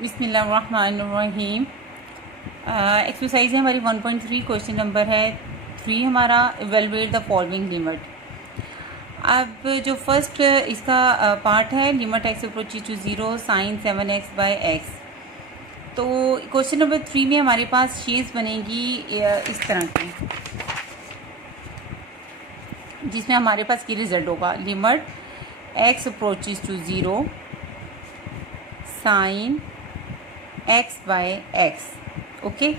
बिस्मिल्लाहिर्रहमानिर्रहीम। एक्सरसाइज है हमारी 1.3, क्वेश्चन नंबर है 3 हमारा। Evaluate the following limit. अब जो फर्स्ट इसका पार्ट है, limit x approaches to 0 sine 7x by x. तो क्वेश्चन नंबर 3 में हमारे पास शेप्स बनेगी इस तरह की, जिसमें हमारे पास की रिजल्ट होगा limit x approaches to 0 sine x by x okay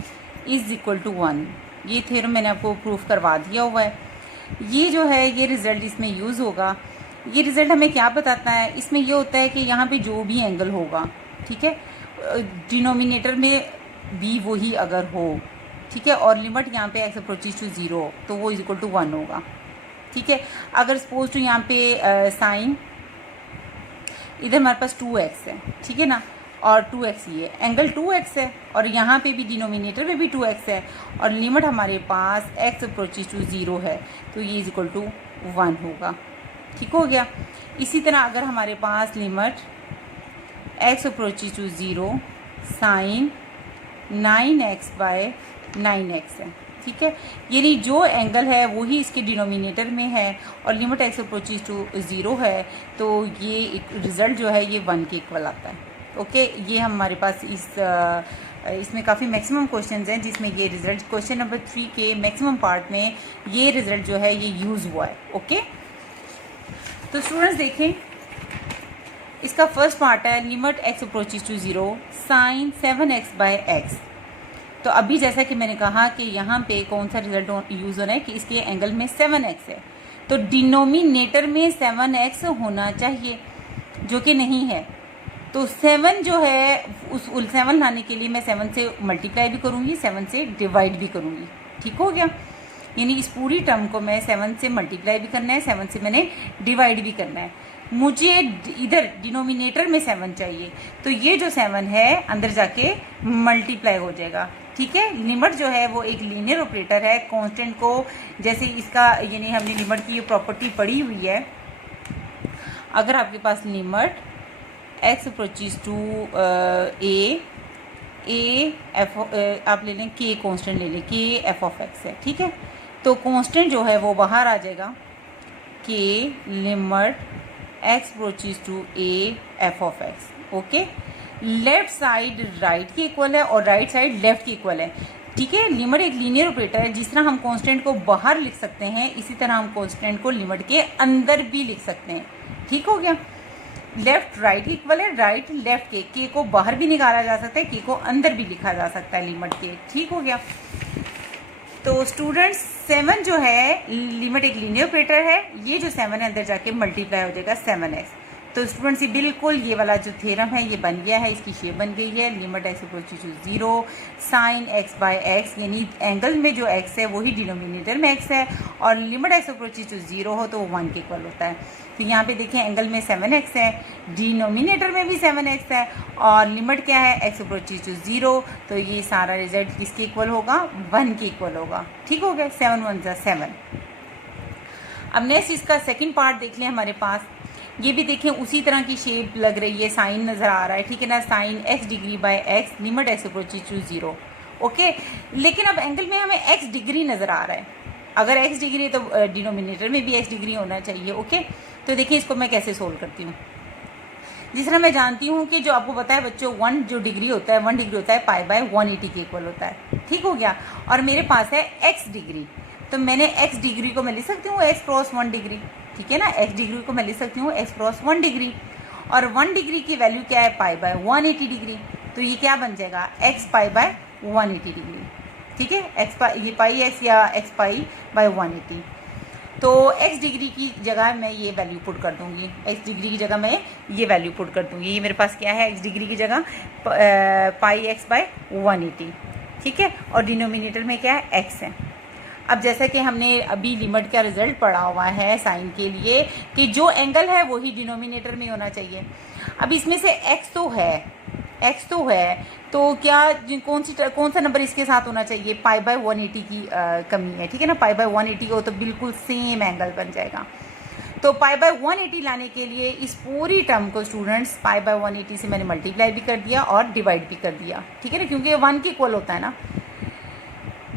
is equal to 1। ये थ्योरम मैंने आपको प्रूफ करवा दिया हुआ है। ये जो है ये रिज़ल्ट इसमें यूज़ होगा। ये रिज़ल्ट हमें क्या बताता है, इसमें ये होता है कि यहाँ पे जो भी एंगल होगा, ठीक है, डिनोमिनेटर में भी वही अगर हो, ठीक है, और लिमिट यहाँ पे एक्स अप्रोचेस टू 0 तो वो इज इक्वल टू 1 होगा, ठीक है। अगर सपोज टू यहाँ पे साइन इधर हमारे पास 2x है, ठीक है ना, और 2x ये एंगल 2x है, और यहाँ पे भी डिनोमिनेटर में भी 2x है, और लिमिट हमारे पास x अप्रोचेस टू 0 है, तो ये इज इक्वल टू 1 होगा, ठीक हो गया। इसी तरह अगर हमारे पास limit x approaches to 0 sine 9x by 9x है, ठीक है, यानी जो एंगल है वही इसके डिनोमिनेटर में है, और लिमिट x अप्रोचेस टू 0 है, तो ये रिज़ल्ट जो है ये 1 के इक्वल आता है। ओके ये हमारे पास इसमें काफ़ी मैक्सिमम क्वेश्चंस हैं जिसमें ये रिज़ल्ट क्वेश्चन नंबर 3 के मैक्सिमम पार्ट में ये रिज़ल्ट जो है ये यूज़ हुआ है। ओके तो स्टूडेंट्स देखें, इसका फर्स्ट पार्ट है limit x approaches to 0 sine 7x by x. तो अभी जैसा कि मैंने कहा कि यहाँ पे कौन सा रिजल्ट यूज़ हो रहा है कि इसके एंगल में 7x है, तो डिनोमिनेटर में 7x होना चाहिए, जो कि नहीं है। तो 7 जो है उस 7 लाने के लिए मैं 7 से मल्टीप्लाई भी करूँगी, 7 से डिवाइड भी करूँगी, ठीक हो गया। यानी इस पूरी टर्म को मैं 7 से मल्टीप्लाई भी करना है, 7 से मैंने डिवाइड भी करना है। मुझे इधर डिनोमिनेटर में 7 चाहिए, तो ये जो 7 है अंदर जाके मल्टीप्लाई हो जाएगा, ठीक है। लिमिट जो है वो एक लीनियर ऑपरेटर है, कांस्टेंट को जैसे इसका यानी हमने लिमिट की ये प्रॉपर्टी पढ़ी हुई है। अगर आपके पास limit x approaches to A F आप ले लें, के कांस्टेंट ले लें, के एफ ऑफ एक्स है, ठीक है, तो कांस्टेंट जो है वो बाहर आ जाएगा, के limit x approaches to A f of x. Okay left side right की इक्वल है और राइट साइड लेफ्ट की इक्वल है, ठीक है। लिमिट एक लीनियर ऑपरेटर है, जिस तरह हम कांस्टेंट को बाहर लिख सकते हैं इसी तरह हम कांस्टेंट को लिमिट के अंदर भी लिख सकते हैं, ठीक हो गया। लेफ्ट राइट इक्वल है, राइट लेफ्ट के को बाहर भी निकाला जा सकता है, के को अंदर भी लिखा जा सकता है लिमिट के, ठीक हो गया। तो स्टूडेंट्स 7 जो है लिमिट एक लीनियर ऑपरेटर है, ये जो 7 है अंदर जाके मल्टीप्लाई हो जाएगा 7x। तो स्टूडेंट्स ये बिल्कुल ये वाला जो थ्योरम है ये बन गया है, इसकी शेप बन गई है limit x approaches to 0 sine x by x, यानी एंगल में जो x है वही डिनोमिनेटर में x है, और लिमिट एक्स अप्रोचेस टू 0 हो तो वो 1 के इक्वल होता है। तो यहाँ पे देखें एंगल में 7x है, डिनोमिनेटर में भी 7x है, और लिमिट क्या है एक्स अप्रोचेस टू 0, तो ये सारा रिजल्ट किसके इक्वल होगा, 1 के इक्वल होगा, ठीक हो गया। 7 1 जा 7। अब नेक्स्ट इसका सेकंड पार्ट देख लें हमारे पास, ये भी देखें उसी तरह की शेप लग रही है, साइन नज़र आ रहा है, ठीक है ना, sine x degree by x limit x approaches to 0। Okay लेकिन अब एंगल में हमें x डिग्री नज़र आ रहा है, अगर x डिग्री है तो डिनोमिनेटर में भी x डिग्री होना चाहिए। ओके तो देखिए इसको मैं कैसे सोल्व करती हूँ। जिस तरह मैं जानती हूँ कि जो आपको पता है बच्चों 1 जो डिग्री होता है 1 डिग्री होता है पाई बाय 180 के इक्वल होता है, ठीक हो गया। और मेरे पास है x डिग्री, तो मैंने x डिग्री को मैं लिख सकती हूँ x क्रॉस 1 डिग्री, ठीक है ना, x डिग्री को मैं लिख सकती हूँ x क्रॉस 1 डिग्री, और 1 डिग्री की वैल्यू क्या है पाई बाय 180 डिग्री, तो ये क्या बन जाएगा x पाई बाय 180 डिग्री, ठीक है, x पाई ये पाई x या x पाई बाय 180। तो x डिग्री की जगह मैं ये वैल्यू पुट कर दूंगी, x डिग्री की जगह मैं ये वैल्यू पुट कर दूंगी। ये मेरे पास क्या है x डिग्री की जगह पाई x बाय 180, ठीक है, और डिनोमिनेटर में क्या है x है। अब जैसा कि हमने अभी लिमिट का रिजल्ट पढ़ा हुआ है साइन के लिए कि जो एंगल है वही डिनोमिनेटर में होना चाहिए। अब इसमें से x तो है, तो क्या कौन सा नंबर इसके साथ होना चाहिए, पाई बाय 180 की कमी है, ठीक है ना, पाई बाय 180 हो तो बिल्कुल सेम एंगल बन जाएगा। तो पाई बाय 180 लाने के लिए इस पूरी टर्म को स्टूडेंट्स पाई बाय 180 से मैंने मल्टीप्लाई भी कर दिया और डिवाइड भी कर दिया, ठीक है ना, क्योंकि ये 1 के इक्वल होता है ना।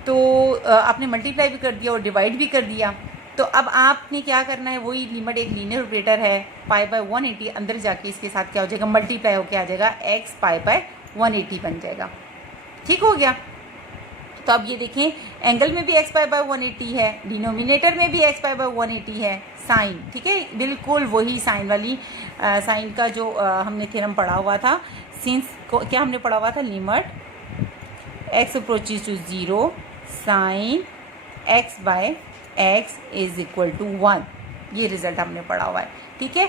तो आपने मल्टीप्लाई भी कर दिया और डिवाइड भी कर दिया। तो अब आपने क्या करना है, वही लिमिट एक लीनियर ऑपरेटर है, पाई बाय 180 अंदर जाके इसके साथ क्या हो जाएगा, मल्टीप्लाई होके आ जाएगा, एक्स पाई बाय 180 बन जाएगा। ठीक हो गया। तो अब ये देखें, एंगल में भी एक्स पाई बाय 180 है, डिनोमिनेटर में भी एक्स पाई बाय 180 है, साइन, ठीक है, बिल्कुल वही साइन वाली साइन का जो हमने थ्योरम पढ़ा हुआ था। सिंस क्या हमने पढ़ा हुआ था, limit x approaches to 0 sine x by x is equal to 1, ये रिजल्ट हमने पढ़ा हुआ है। ठीक है,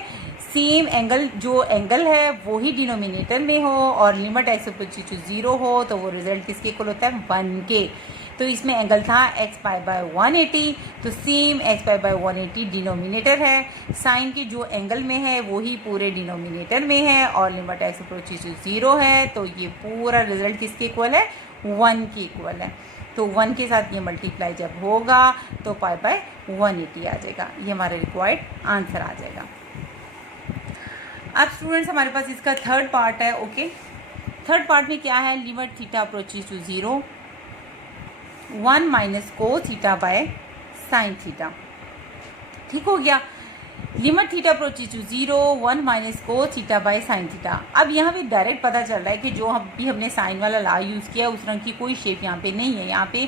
सेम एंगल, जो एंगल है वही डिनोमिनेटर में हो और लिमिट एक्स अप्रोचेज टू 0 हो, तो वो रिजल्ट किसके इक्वल होता है, 1 के। तो इसमें एंगल था एक्स पाई बाय 180, तो same x pi by 180 denominator है, साइन की जो एंगल में है वही पूरे डिनोमिनेटर में है और लिमिट एक्स अप्रोचेज टू 0 है, तो ये पूरा रिजल्ट किसके इक्वल है, 1 के इक्वल है। तो 1 के साथ ये मल्टीप्लाई जब होगा तो पाई बाय 180 आ जाएगा, ये हमारा रिक्वायर्ड आंसर आ जाएगा। अब स्टूडेंट्स हमारे पास इसका थर्ड पार्ट है। ओके, थर्ड पार्ट में क्या है, limit theta approaches to 0 1 minus cos theta by sine theta. ठीक हो गया, limit theta approaches to 0 1 minus cos theta by sine theta. अब यहाँ पे डायरेक्ट पता चल रहा है कि जो हमने साइन वाला ला यूज़ किया उस रंग की कोई शेप यहाँ पे नहीं है, यहाँ पे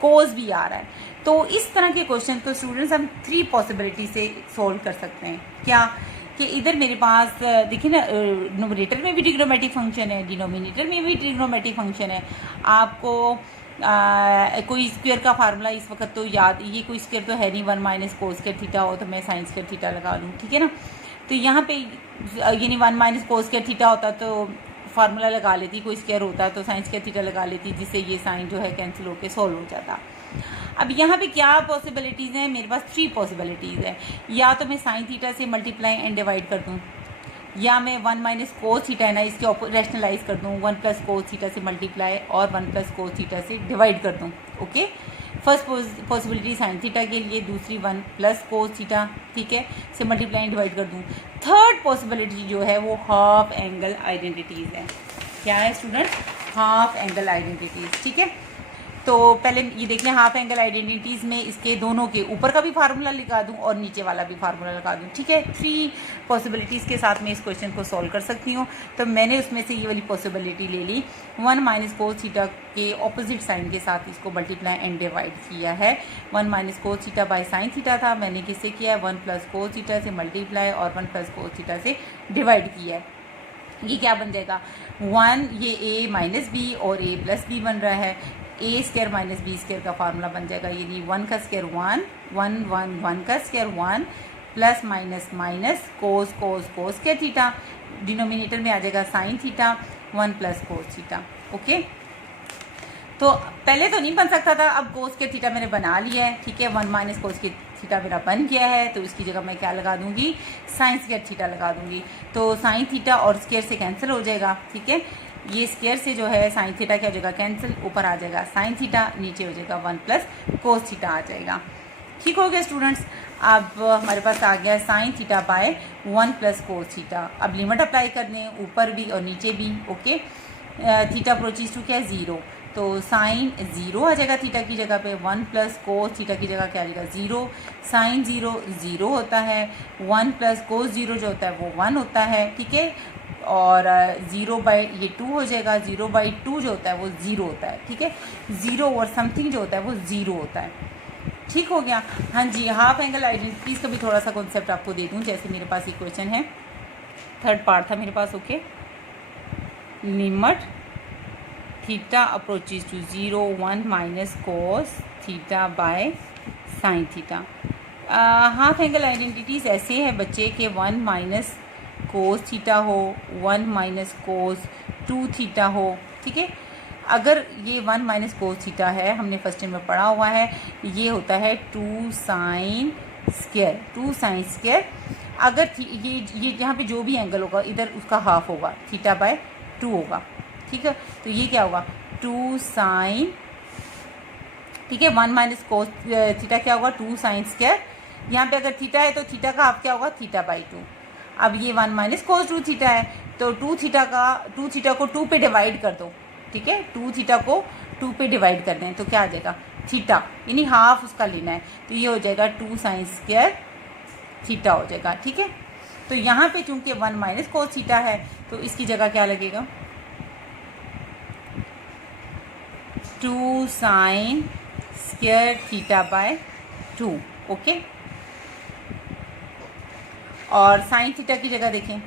कोस भी आ रहा है। तो इस तरह के क्वेश्चन को स्टूडेंट्स हम 3 पॉसिबिलिटी से सोल्व कर सकते हैं। क्या कि इधर मेरे पास देखिए ना, न्यूमरेटर में भी ट्रिग्नोमेट्रिक फंक्शन है, डिनोमिनेटर में भी ट्रिग्नोमेट्रिक फंक्शन है। आपको कोई स्क्वायर का फार्मूला इस वक्त तो याद, ये कोई स्क्वायर तो है नहीं, 1 माइनस कोस स्क्वायर थीटा हो तो मैं साइन स्क्वायर थीटा लगा लूँ, ठीक है ना। तो यहाँ पे यानी 1 माइनस कोस स्क्वायर थीटा होता तो फार्मूला लगा लेती, कोई स्क्वायर होता तो साइन स्क्वायर थीटा लगा लेती, जिससे ये साइन जो है कैंसिल होकर सॉल्व हो जाता। अब यहाँ पे क्या पॉसिबिलिटीज़ हैं, मेरे पास 3 पॉसिबिलिटीज़ है। या तो मैं साइन थीटा से मल्टीप्लाई एंड डिवाइड कर दूँ, या मैं 1 माइनस कोस थीटा है ना, इसके रैशनलाइज कर दूँ, 1 प्लस कोस थीटा से मल्टीप्लाई और 1 प्लस कोस थीटा से डिवाइड कर दूँ। Okay, first possibility sine theta के लिए, दूसरी 1 प्लस कोस थीटा, ठीक है, से मल्टीप्लाई एंड डिवाइड कर दूँ। थर्ड पॉसिबिलिटी जो है वो हाफ एंगल आइडेंटिटीज़ है। क्या है स्टूडेंट्स, हाफ एंगल आइडेंटिटीज़। ठीक है, तो पहले ये देख लें, हाफ एंगल आइडेंटिटीज़ में इसके दोनों के ऊपर का भी फार्मूला लगा दूं और नीचे वाला भी फार्मूला लगा दूं। ठीक है, 3 पॉसिबिलिटीज़ के साथ मैं इस क्वेश्चन को सॉल्व कर सकती हूँ। तो मैंने उसमें से ये वाली पॉसिबिलिटी ले ली, 1 माइनस कोस थीटा के ऑपोजिट साइन के साथ इसको मल्टीप्लाई एंड डिवाइड किया है। 1 minus cos theta by sine theta था, मैंने किससे किया है, 1 प्लस कोस थीटा से मल्टीप्लाई और 1 प्लस कोस थीटा से डिवाइड किया है। ये क्या बन जाएगा, 1, ये a माइनस बी और a प्लस बी बन रहा है, ए स्क्वायर माइनस बी स्क्वायर का फार्मूला बन जाएगा, यानी 1 का स्क्वायर 1 1 1 1 का square 1 plus minus minus cos cos cos square theta, denominator में आ जाएगा sine theta 1 plus cos theta. Okay, तो पहले तो नहीं बन सकता था, अब कोस स्क्वायर थीटा मैंने बना लिया है। ठीक है, 1 माइनस कोस स्क्वायर थीटा मेरा बन गया है, तो इसकी जगह मैं क्या लगा दूंगी, साइन स्क्वायर थीटा लगा दूंगी। तो साइन थीटा और स्क्वायर से कैंसिल हो जाएगा। ठीक है, ये स्क्वायर से जो है साइन थीटा क्या हो जाएगा, कैंसिल, ऊपर आ जाएगा साइन थीटा, नीचे हो जाएगा 1 प्लस कोस थीटा आ जाएगा। ठीक हो गया स्टूडेंट्स, अब हमारे पास आ गया sine theta by 1 plus cos theta. अब लिमिट अप्लाई कर दें, ऊपर भी और नीचे भी। ओके, थीटा अप्रोचेज टू क्या है, 0, तो साइन 0 आ जाएगा थीटा की जगह पे, 1 प्लस कोस थीटा की जगह क्या आ जाएगा, 0। साइन 0 0 होता है, 1 प्लस कोस 0 जो होता है वो 1 होता है। ठीक है, और 0 बाई ये 2 हो जाएगा, 0 बाई 2 जो होता है वो 0 होता है। ठीक है, 0 और समथिंग जो होता है वो 0 होता है। ठीक हो गया। हाँ जी, हाफ एंगल आइडेंटिटीज़ का भी थोड़ा सा कॉन्सेप्ट आपको दे दूँ। जैसे मेरे पास इक्वेशन है, थर्ड पार्ट था मेरे पास। Okay, limit theta approaches to 0 1 minus cos theta by sine theta. Half angle identities ऐसे हैं बच्चे कि 1 माइनस कोस थीटा हो, 1 माइनस कोस 2 थीटा हो। ठीक है, अगर ये 1 माइनस कोस थीटा है, हमने फर्स्ट टाइम में पढ़ा हुआ है, ये होता है 2 साइन स्क्वायर, 2 साइन स्क्वायर। अगर ये यहाँ पे जो भी एंगल होगा इधर उसका हाफ होगा, थीटा बाय 2 होगा। ठीक है, तो ये क्या होगा, 2 साइन, ठीक है, 1 माइनस कोस थीटा क्या होगा, 2 साइन स्क्वायर यहाँ पे अगर थीटा है तो थीटा का हाफ क्या होगा, थीटा बाई 2। अब ये 1 माइनस कोस 2 थीटा है, तो 2 थीटा को 2 पे डिवाइड कर दो, ठीक है, 2 थीटा को 2 पे डिवाइड कर दें तो क्या आ जाएगा, थीटा, यानी हाफ उसका लेना है, तो ये हो जाएगा 2 साइन स्क्वायर थीटा हो जाएगा, ठीक है। तो यहाँ पे चूंकि 1 माइनस कोस थीटा है तो इसकी जगह क्या लगेगा, 2 sine square theta by 2, okay. और साइन थीटा की जगह देखें,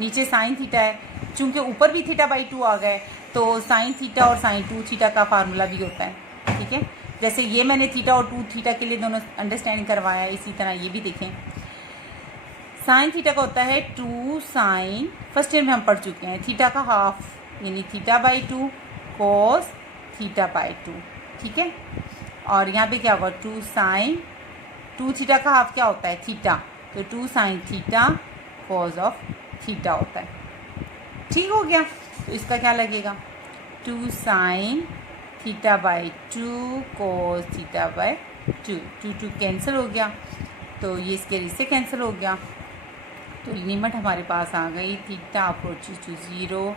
नीचे साइन थीटा है, चूंकि ऊपर भी थीटा बाई 2 आ गए तो साइन थीटा और साइन 2 थीटा का फार्मूला भी होता है, ठीक है। जैसे ये मैंने थीटा और 2 थीटा के लिए दोनों अंडरस्टैंड करवाया, इसी तरह ये भी देखें, साइन थीटा का होता है 2 साइन, फर्स्ट ईयर में हम पढ़ चुके हैं, थीटा का हाफ यानी theta by 2 cos theta by 2, ठीक है। और यहाँ पे क्या होगा, 2 साइन, 2 थीटा का हाफ क्या होता है, थीटा, तो 2 sine theta cos of theta होता है, ठीक हो गया। तो इसका क्या लगेगा, 2 sign theta by 2 cos theta by 2, 2 cancel हो गया, तो ये इसके इससे कैंसिल हो गया, तो लिमिट हमारे पास आ गई, theta approaches to 0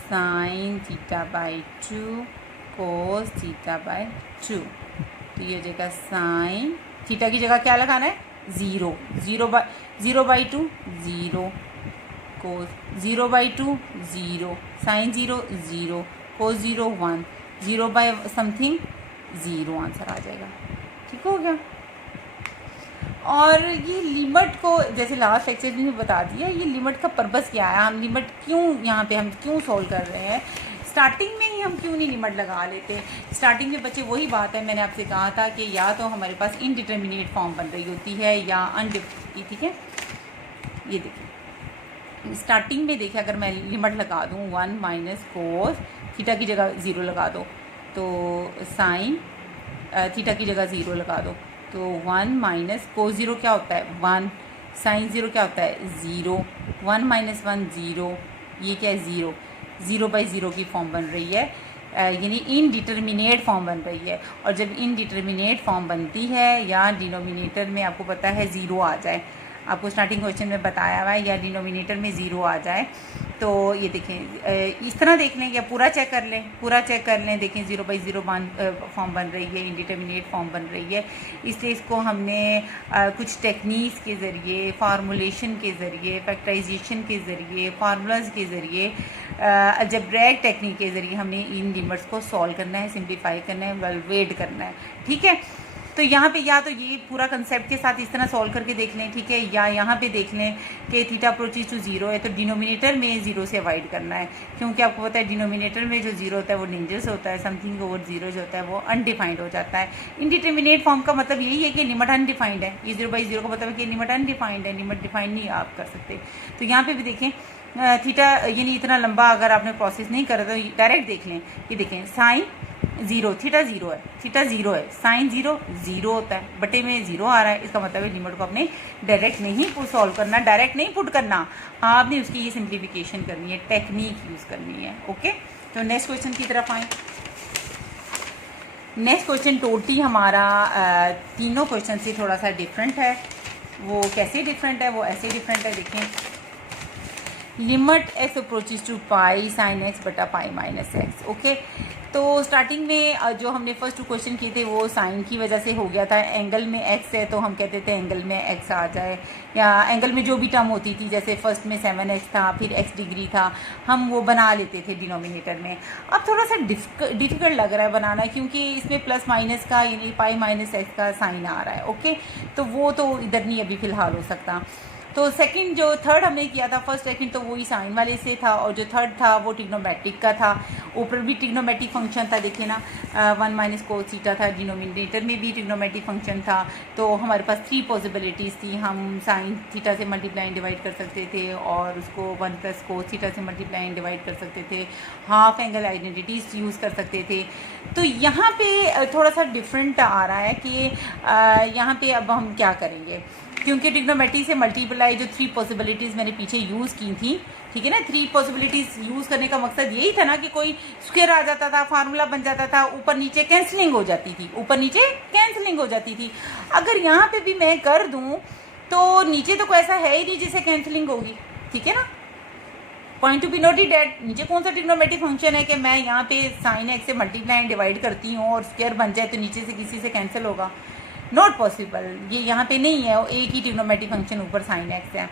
sine theta by 2 cos theta by 2, तो ये हो जाएगा साइन, थीटा की जगह क्या लगाना है, 0, 0 by 2 0, cos 0 by 2 0, sine 0 0, cos 0 1, 0 by something 0, answer आ जाएगा, ठीक हो गया। और ये लिमिट को जैसे लास्ट लेक्चर में बता दिया, ये लिमिट का पर्पस क्या है, हम लिमिट क्यों यहाँ पे हम क्यों सॉल्व कर रहे हैं, स्टार्टिंग में ही हम क्यों नहीं लिमिट लगा लेते। स्टार्टिंग में बच्चे वही बात है, मैंने आपसे कहा था कि या तो हमारे पास इनडिटर्मिनेट फॉर्म बन रही होती है या अनडिफाइंड, ठीक है। ये देखिए स्टार्टिंग में देखिए, अगर मैं लिमिट लगा दूँ 1 माइनस कोस थीटा की जगह 0 लगा दो, तो साइन थीटा की जगह 0 लगा दो, तो 1 माइनस कोस 0 क्या होता है 1, साइन 0 क्या होता है 0, 1 माइनस 1 0, ये क्या है 0, 0 बाई 0 की फॉर्म बन रही है, यानी इनडिटर्मिनेट फॉर्म बन रही है। और जब इनडिटर्मिनेट फॉर्म बनती है या डिनोमिनेटर में आपको पता है 0 आ जाए, आपको स्टार्टिंग क्वेश्चन में बताया हुआ है, या डिनोमिनेटर में 0 आ जाए, तो ये देखें इस तरह देख लें या पूरा चेक कर लें, पूरा चेक कर लें, देखें 0 बाई 0 फॉर्म बन रही है, इनडिटर्मिनेट फॉर्म बन रही है, इसलिए इसको हमने कुछ टेक्निक्स के ज़रिए, फार्मूलेशन के ज़रिए, फैक्टराइजेशन के ज़रिए, फार्मूलाज के ज़रिए, अलजेब्रिक टेक्निक के ज़रिए हमने इन लिमिट्स को सॉल्व करना है, सिंप्लीफाई करना है, इवैल्यूएट करना है, ठीक है। तो यहाँ पे या तो ये पूरा कंसेप्ट के साथ इस तरह सॉल्व करके देख लें, ठीक है, या यहाँ पे देख लें कि थीटा अप्रोचेस टू 0 है तो डिनोमिनेटर में 0 से अवॉइड करना है, क्योंकि आपको पता है डिनोमिनेटर में जो 0 होता है वो डेंजरस होता है, समथिंग ओवर 0 जो होता है वो अनडिफाइंड हो जाता है। इनडिटर्मिनेट फॉर्म का मतलब यही है कि लिमिट अनडिफाइंड है, ये 0 बाई 0 का मतलब है कि लिमिट अनडिफाइंड है, लिमिट डिफाइंड नहीं आप कर सकते। तो यहाँ पे भी देखें थीटा यानी इतना लंबा अगर आपने प्रोसेस नहीं करा तो डायरेक्ट देख लें, ये देखें साइन 0, थीटा 0 है, थीटा 0 है, साइन 0 0 होता है, बटे में 0 आ रहा है, इसका मतलब है लिमिट को आपने डायरेक्ट नहीं सॉल्व करना, डायरेक्ट नहीं पुट करना, आपने उसकी ये सिंप्लीफिकेशन करनी है, टेक्निक यूज़ करनी है, ओके। तो नेक्स्ट क्वेश्चन की तरफ आएँ। नेक्स्ट क्वेश्चन टोटली हमारा तीनों क्वेश्चन से थोड़ा सा डिफरेंट है। वो कैसे डिफरेंट है, वो ऐसे डिफरेंट है, देखें limit x approaches to pi sine x बटा पाई माइनस एक्स, ओके। तो स्टार्टिंग में जो हमने फर्स्ट 2 क्वेश्चन किए थे वो साइन की वजह से हो गया था, एंगल में एक्स है तो हम कहते थे एंगल में एक्स आ जाए, या एंगल में जो भी टर्म होती थी, जैसे फर्स्ट में 7x था, फिर x डिग्री था, हम वो बना लेते थे डिनोमिनेटर में। अब थोड़ा सा डिफ़िकल्ट लग रहा है बनाना, क्योंकि इसमें प्लस माइनस का यानी पाई माइनस एक्स का साइन आ रहा है, ओके। तो वो तो इधर नहीं अभी फ़िलहाल हो सकता। तो सेकंड जो थर्ड हमने किया था, फर्स्ट सेकंड तो वही साइन वाले से था, और जो थर्ड था वो ट्रिग्नोमेट्रिक का था, ऊपर भी ट्रिग्नोमेट्रिक फंक्शन था, देखिए ना 1 माइनस कोस थीटा था, डिनोमिनेटर में भी ट्रिग्नोमेट्रिक फंक्शन था। तो हमारे पास 3 पॉसिबिलिटीज़ थी, हम साइन थीटा से मल्टीप्लाई एंड डिवाइड कर सकते थे, और उसको 1 प्लस कोस थीटा से मल्टीप्लाई एंड डिवाइड कर सकते थे, हाफ एंगल आइडेंटिटीज़ यूज़ कर सकते थे। तो यहाँ पे थोड़ा सा डिफरेंट आ रहा है कि यहाँ पे अब हम क्या करेंगे, क्योंकि ट्रिग्नोमेट्री से मल्टीप्लाई जो 3 पॉसिबिलिटीज़ मैंने पीछे यूज़ की थी, ठीक है ना। 3 पॉसिबिलिटीज यूज करने का मकसद यही था ना कि कोई स्क्वायर आ जाता था, फार्मूला बन जाता था, ऊपर नीचे कैंसलिंग हो जाती थी, ऊपर नीचे कैंसलिंग हो जाती थी। अगर यहाँ पे भी मैं कर दूं तो नीचे तो कोई ऐसा है ही नहीं जिससे कैंसलिंग होगी, ठीक है ना। Point to be noted that नीचे कौन सा ट्रिग्नोमेट्रिक फंक्शन है कि मैं यहाँ पे साइन एक्स से मल्टीप्लाई एंड डिवाइड करती हूँ और स्क्वायर बन जाए तो नीचे से किसी से कैंसिल होगा, नॉट पॉसिबल, ये यहाँ पे नहीं है। एक ही ट्रिग्नोमेट्रिक फंक्शन ऊपर साइन एक्स है,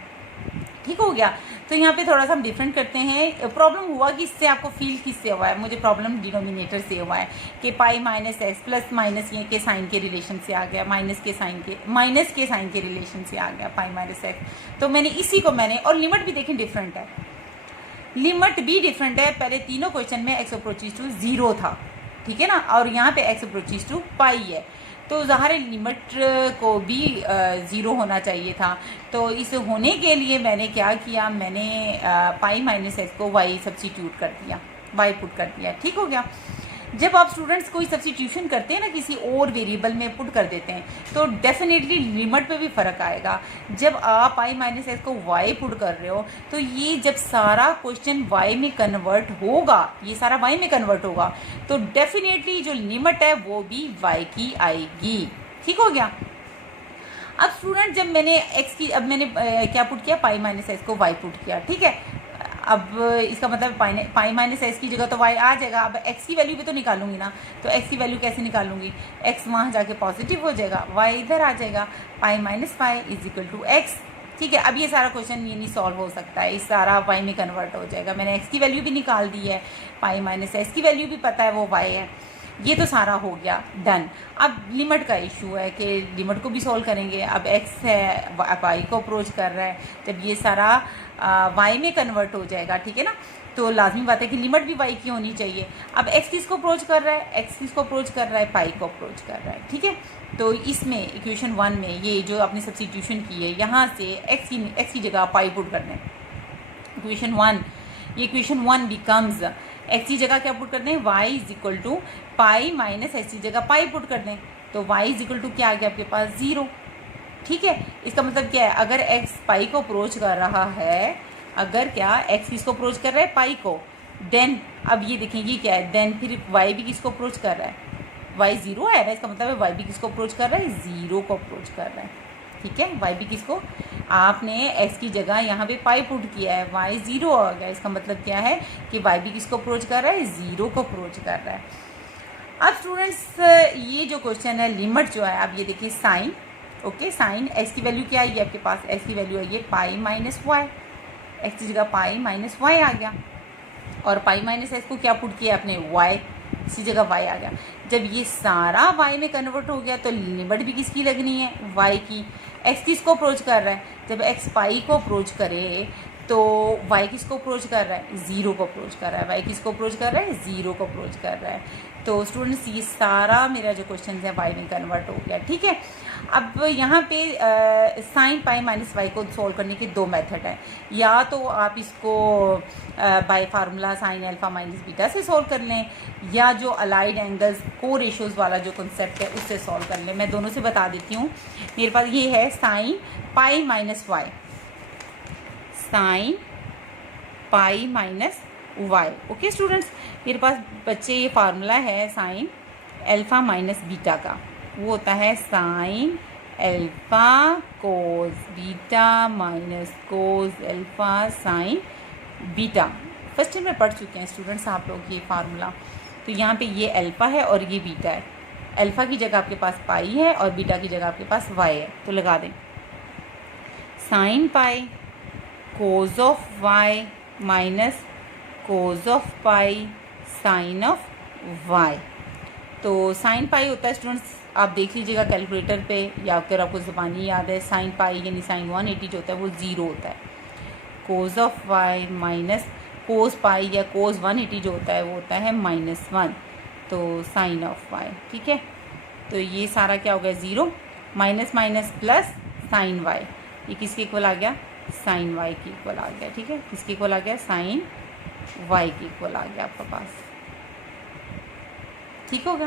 ठीक हो गया। तो यहाँ पे थोड़ा सा हम डिफरेंट करते हैं। प्रॉब्लम हुआ कि इससे आपको फील किससे हुआ है, मुझे प्रॉब्लम डिनोमिनेटर से हुआ है कि पाई माइनस एक्स प्लस माइनस ये के साइन के रिलेशन से आ गया, माइनस के साइन के रिलेशन से आ गया पाई माइनस एक्स। तो मैंने इसी को और लिमिट भी देखें डिफरेंट है, लिमिट भी डिफरेंट है। पहले तीनों क्वेश्चन में एक्स अप्रोचेस टू 0 था, ठीक है ना, और यहाँ पे एक्स अप्रोचेस टू पाई है, तो ज़ाहिर लिमिट को भी 0 होना चाहिए था। तो इस होने के लिए मैंने क्या किया, मैंने पाई माइनस एक्स को वाई सब्स्टिट्यूट कर दिया, वाई पुट कर दिया, ठीक हो गया। जब आप स्टूडेंट्स कोई सब्स्टिट्यूशन करते हैं ना, किसी और वेरिएबल में पुट कर देते हैं, तो डेफिनेटली लिमिट पे भी फ़र्क आएगा। जब आप पाई माइनस एक्स को वाई पुट कर रहे हो तो ये जब सारा क्वेश्चन वाई में कन्वर्ट होगा, ये सारा वाई में कन्वर्ट होगा, तो डेफिनेटली जो लिमिट है वो भी वाई की आएगी, ठीक हो गया। अब स्टूडेंट जब मैंने एक्स की, अब मैंने क्या पुट किया, पाई माइनस एक्स को वाई पुट किया, ठीक है। अब इसका मतलब पाई माइनस एक्स की जगह तो वाई आ जाएगा। अब एक्स की वैल्यू भी तो निकालूंगी ना, तो एक्स की वैल्यू कैसे निकालूंगी, एक्स वहाँ जाके पॉजिटिव हो जाएगा, वाई इधर आ जाएगा, pi minus pi is equal to x, ठीक है। अब ये सारा क्वेश्चन ये नहीं सॉल्व हो सकता है, इस सारा वाई में कन्वर्ट हो जाएगा। मैंने एक्स की वैल्यू भी निकाल दी है, पाई माइनस एक्स की वैल्यू भी पता है वो वाई है, ये तो सारा हो गया डन। अब लिमिट का इशू है कि लिमिट को भी सॉल्व करेंगे। अब एक्स है वाई को अप्रोच कर रहा है, जब ये सारा वाई में कन्वर्ट हो जाएगा, ठीक है ना, तो लाजमी बात है कि लिमिट भी वाई की होनी चाहिए। अब एक्स किसको अप्रोच कर रहा है, एक्स किसको अप्रोच कर रहा है, पाई को अप्रोच कर रहा है, ठीक है। तो इसमें इक्वेशन 1 में ये जो आपने सब्स्टिट्यूशन की है, यहाँ से एक्स की जगह पाई पुट करना है, इक्वेशन 1, ये इक्वेशन 1 बिकम्स एक्स की जगह क्या पुट कर दें, y is equal to pi minus x की जगह पाई पुट कर दें, तो वाई इज इक्वल टू क्या आ गया आपके पास 0, ठीक है। इसका मतलब क्या है, अगर एक्स पाई को अप्रोच कर रहा है, अगर क्या एक्स किसको अप्रोच कर रहा है, पाई को, देन अब ये देखें ये क्या है, देन फिर वाई भी किसको अप्रोच कर रहा है, वाई 0 है ना, इसका मतलब है वाई भी किसको अप्रोच कर रहा है, 0 को अप्रोच कर रहा है, ठीक है। वाई भी किसको, आपने एक्स की जगह यहाँ पे पाई पुट किया है, वाई 0 आ गया, इसका मतलब क्या है कि वाई भी किसको अप्रोच कर रहा है, 0 को अप्रोच कर रहा है। अब स्टूडेंट्स ये जो क्वेश्चन है, लिमिट जो है, आप ये देखिए साइन, ओके, साइन एक्स की वैल्यू क्या आई है आपके पास, एक्स की वैल्यू आई है पाई माइनस वाई, एक्स की जगह पाई माइनस वाई आ गया, और पाई माइनस एक्स को क्या पुट किया आपने, वाई, इसी जगह वाई आ गया। जब ये सारा वाई में कन्वर्ट हो गया तो लिमिट भी किसकी लगनी है, वाई की। एक्स किसको अप्रोच कर रहा है, जब एक्स पाई को अप्रोच करे तो वाई किसको अप्रोच कर रहा है, 0 को अप्रोच कर रहा है, वाई किसको अप्रोच कर रहा है, 0 को अप्रोच कर रहा है। तो स्टूडेंट्स ये सारा मेरा जो क्वेश्चन है वाई में कन्वर्ट हो गया, ठीक है। अब यहाँ पे साइन पाई माइनस वाई को सॉल्व करने के 2 मेथड हैं, या तो आप इसको bye formula sine alpha minus beta से सॉल्व कर लें, या जो अलाइड एंगल्स को रेशोज़ वाला जो कॉन्सेप्ट है उससे सॉल्व कर लें। मैं दोनों से बता देती हूँ। मेरे पास ये है sine pi minus y, sine pi minus y, okay students. मेरे पास बच्चे ये फार्मूला है साइन अल्फा माइनस बीटा का, वो होता है sine alpha cos beta minus cos alpha sign beta. First year में पढ़ चुके हैं स्टूडेंट्स आप लोग ये फार्मूला। तो यहाँ पे ये अल्फा है और ये बीटा है, अल्फा की जगह आपके पास पाई है और बीटा की जगह आपके पास वाई है, तो लगा दें sine pi cos of Y minus cos of pi sine of y. तो साइन पाई होता है स्टूडेंट्स, आप देख लीजिएगा कैलकुलेटर पे, या अगर आपको ज़बानी याद है, साइन पाई यानी साइन 180 जो होता है वो 0 होता है। Cos of Y minus cos pi या कोस 180 जो होता है वो होता है -1, तो साइन ऑफ वाई, ठीक है। तो ये सारा क्या हो गया 0, minus minus plus sine y, ये किसके इक्वल आ गया, साइन वाई के इक्वल आ गया, ठीक है। किसके इक्वल आ गया, साइन वाई के इक्वल आ गया आपके पास, ठीक होगा,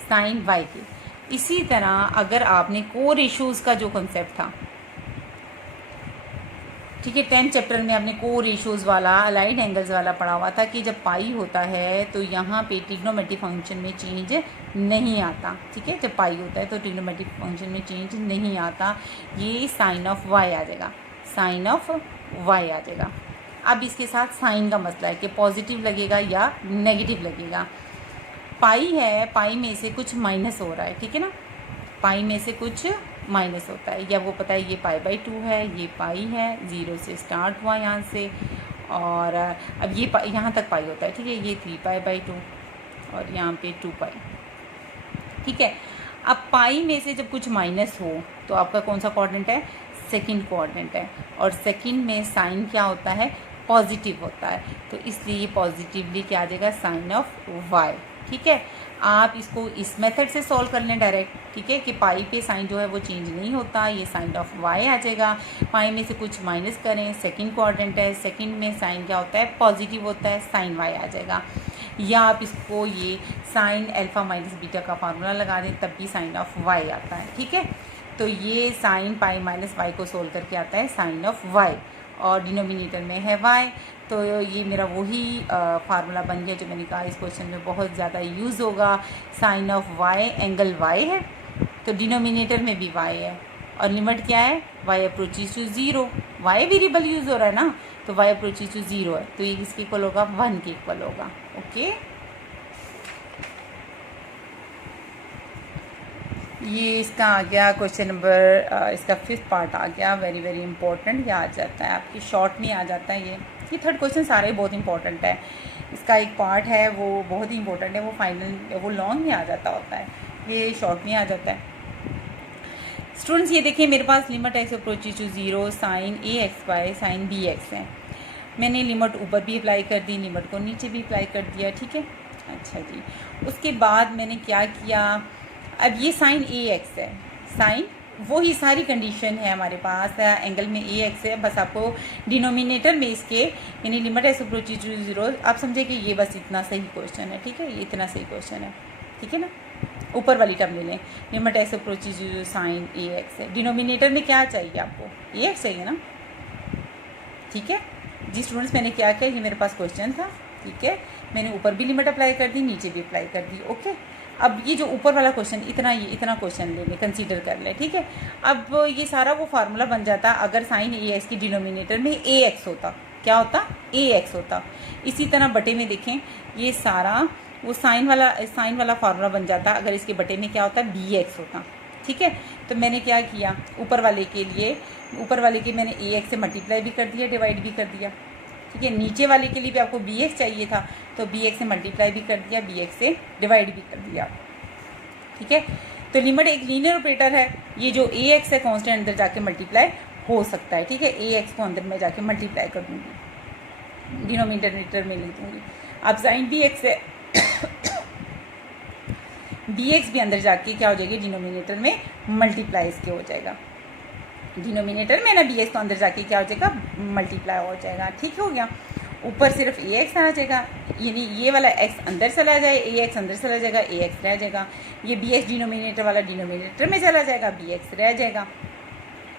साइन वाई के। इसी तरह अगर आपने को रेशोज़ का जो कॉन्सेप्ट था, ठीक है, 10th चैप्टर में आपने को रेशोज़ वाला अलाइड एंगल्स वाला पढ़ा हुआ था कि जब पाई होता है तो यहाँ पे ट्रिग्नोमेट्रिक फंक्शन में चेंज नहीं आता। ठीक है, जब पाई होता है तो ट्रिग्नोमेट्रिक फंक्शन में चेंज नहीं आता, ये साइन ऑफ वाई आ जाएगा, साइन ऑफ वाई आ जाएगा। अब इसके साथ साइन का मसला है कि पॉजिटिव लगेगा या नेगेटिव लगेगा। पाई है, पाई में से कुछ माइनस हो रहा है, ठीक है ना, पाई में से कुछ माइनस होता है, या वो पता है ये पाई बाई 2 है, ये पाई है, 0 से स्टार्ट हुआ यहाँ से, और अब ये यहाँ तक पाई होता है, ठीक है, ये 3 पाई बाई 2 और यहाँ पे 2 पाई। ठीक है, अब पाई में से जब कुछ माइनस हो तो आपका कौन सा कोऑर्डिनेट है, सेकंड कोऑर्डिनेट है, और सेकंड में साइन क्या होता है, पॉजिटिव होता है, तो इसलिए ये पॉजिटिवली क्या आ जाएगा, साइन ऑफ वाई। ठीक है, आप इसको इस मेथड से सॉल्व कर लें डायरेक्ट, ठीक है, कि पाई पे साइन जो है वो चेंज नहीं होता, ये साइन ऑफ वाई आ जाएगा। पाई में से कुछ माइनस करें, सेकंड कोऑर्डिनेट है, सेकंड में साइन क्या होता है, पॉजिटिव होता है, साइन वाई आ जाएगा। या आप इसको ये साइन अल्फ़ा माइनस बीटा का फार्मूला लगा दें, तब भी साइन ऑफ वाई आता है। ठीक है, तो ये साइन पाई माइनस वाई को सोल्व करके आता है साइन ऑफ वाई, और डिनोमिनेटर में है वाई, तो ये मेरा वही फार्मूला बन गया जो मैंने कहा इस क्वेश्चन में बहुत ज़्यादा यूज़ होगा। Sine of y, angle y है तो डिनोमिनेटर में भी वाई है, और लिमिट क्या है, y approaches to 0, y variable use हो रहा है ना, तो वाई अप्रोचेज टू 0 है, तो ये किसके इक्वल होगा, 1 के इक्वल होगा। ओके, ये इसका आ गया क्वेश्चन नंबर, इसका 5th पार्ट आ गया, वेरी वेरी इंपॉर्टेंट, ये आ जाता है आपकी शॉर्ट में आ जाता है। ये 3rd क्वेश्चन सारे बहुत इंपॉर्टेंट है, इसका एक पार्ट है वो बहुत ही इंपॉर्टेंट है, वो फाइनल वो लॉन्ग में आ जाता होता है, ये शॉर्ट में आ जाता है। स्टूडेंट्स ये देखिए मेरे पास limit x approaches to 0 sine A X by sine B X है, मैंने लिमिट ऊपर भी अप्लाई कर दी, लिमिट को नीचे भी अप्लाई कर दिया। ठीक है, अच्छा जी, उसके बाद मैंने क्या किया, अब ये साइन ए एक्स है, साइन वही सारी कंडीशन है हमारे पास, एंगल में ए एक्स है, बस आपको डिनोमिनेटर में इसके यानी लिमिट एक्स अप्रोचेज टू 0, आप समझे कि ये बस इतना सही क्वेश्चन है। ठीक है, ये इतना सही क्वेश्चन है, ठीक है ना, ऊपर वाली टर्म ले लें, limit x approaches to sine A x है, डिनोमिनेटर में क्या चाहिए आपको, ए एक्स चाहिए ना। ठीक है जी स्टूडेंट्स, मैंने क्या किया, ये मेरे पास क्वेश्चन था, ठीक है, मैंने ऊपर भी लिमिट अप्लाई कर दी, नीचे भी अप्लाई कर दी। ओके, अब ये जो ऊपर वाला क्वेश्चन इतना क्वेश्चन ले लें, कंसीडर कर लें। ठीक है, अब ये सारा वो फार्मूला बन जाता अगर साइन ए एक्स की डिनोमिनेटर में ए एक्स होता, क्या होता, ए एक्स होता। इसी तरह बटे में देखें, ये सारा वो साइन वाला फार्मूला बन जाता अगर इसके बटे में क्या होता, बी एक्स होता। ठीक है, तो मैंने क्या किया, ऊपर वाले के मैंने ए एक्स से मल्टीप्लाई भी कर दिया, डिवाइड भी कर दिया। ठीक है, नीचे वाले के लिए भी आपको बी एक्स चाहिए था तो बी एक्स से मल्टीप्लाई भी कर दिया, बी एक्स से डिवाइड भी कर दिया। ठीक है, तो लिमिट एक लीनियर ऑपरेटर है, ये जो ए एक्स है कांस्टेंट अंदर जाके मल्टीप्लाई हो सकता है। ठीक है, ए एक्स को अंदर में जाके मल्टीप्लाई कर दूँगी, डिनोमिनेटर में लिख दूँगी। अब साइन बी एक्स है, बी एक्स भी अंदर जाके क्या हो जाएगी, डिनोमिनेटर में मल्टीप्लाई इसके हो जाएगा, डिनोमिनेटर में ना बी एक्स तो अंदर जाके क्या हो जाएगा, मल्टीप्लाई हो जाएगा। ठीक हो गया, ऊपर सिर्फ ए एक्स आ जाएगा, यानी ये वाला एक्स अंदर चला जाए, ए एक्स अंदर चला जाएगा, ए एक्स रह जाएगा, ये बी एक्स डिनोमिनेटर वाला डिनोमिनेटर में चला जाएगा, बी एक्स रह जाएगा।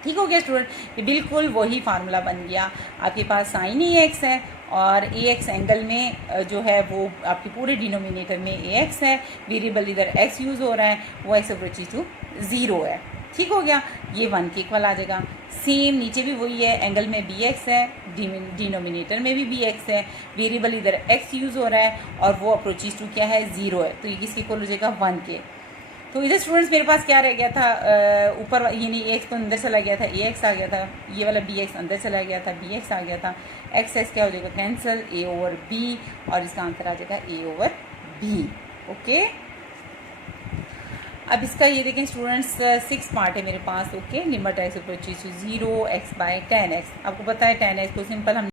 ठीक हो गया स्टूडेंट, ये बिल्कुल वही फार्मूला बन गया, आपके पास साइन ए एक्स है और ए एक्स एंगल में जो है वो आपके पूरे डिनोमिनेटर में ए एक्स है, वेरिएबल इधर एक्स यूज़ हो रहा है, वो एक्स अप्रोचेज टू 0 है। ठीक हो गया, ये 1 के इक्वल आ जाएगा। सेम नीचे भी वही है, एंगल में बी एक्स है, डिनोमिनेटर में भी बी एक्स है, वेरिएबल इधर एक्स यूज़ हो रहा है और वो अप्रोचेज टू क्या है, 0 है, तो ये किसके इक्वल हो जाएगा, 1 के। तो इधर स्टूडेंट्स मेरे पास क्या रह गया था, ऊपर यानी ए एक्स तो अंदर चला गया था, ए एक्स आ गया था, ये वाला बी एक्स अंदर चला गया था, बी एक्स आ गया था, एक्स एक्स क्या हो जाएगा, कैंसिल, ए ओवर बी, और इसका आंसर आ जाएगा ए ओवर बी। ओके, अब इसका ये देखें स्टूडेंट्स 6 पार्ट है मेरे पास। Okay, limit x approaches to 0 X by tan x, आपको पता है tan x को सिंपल हम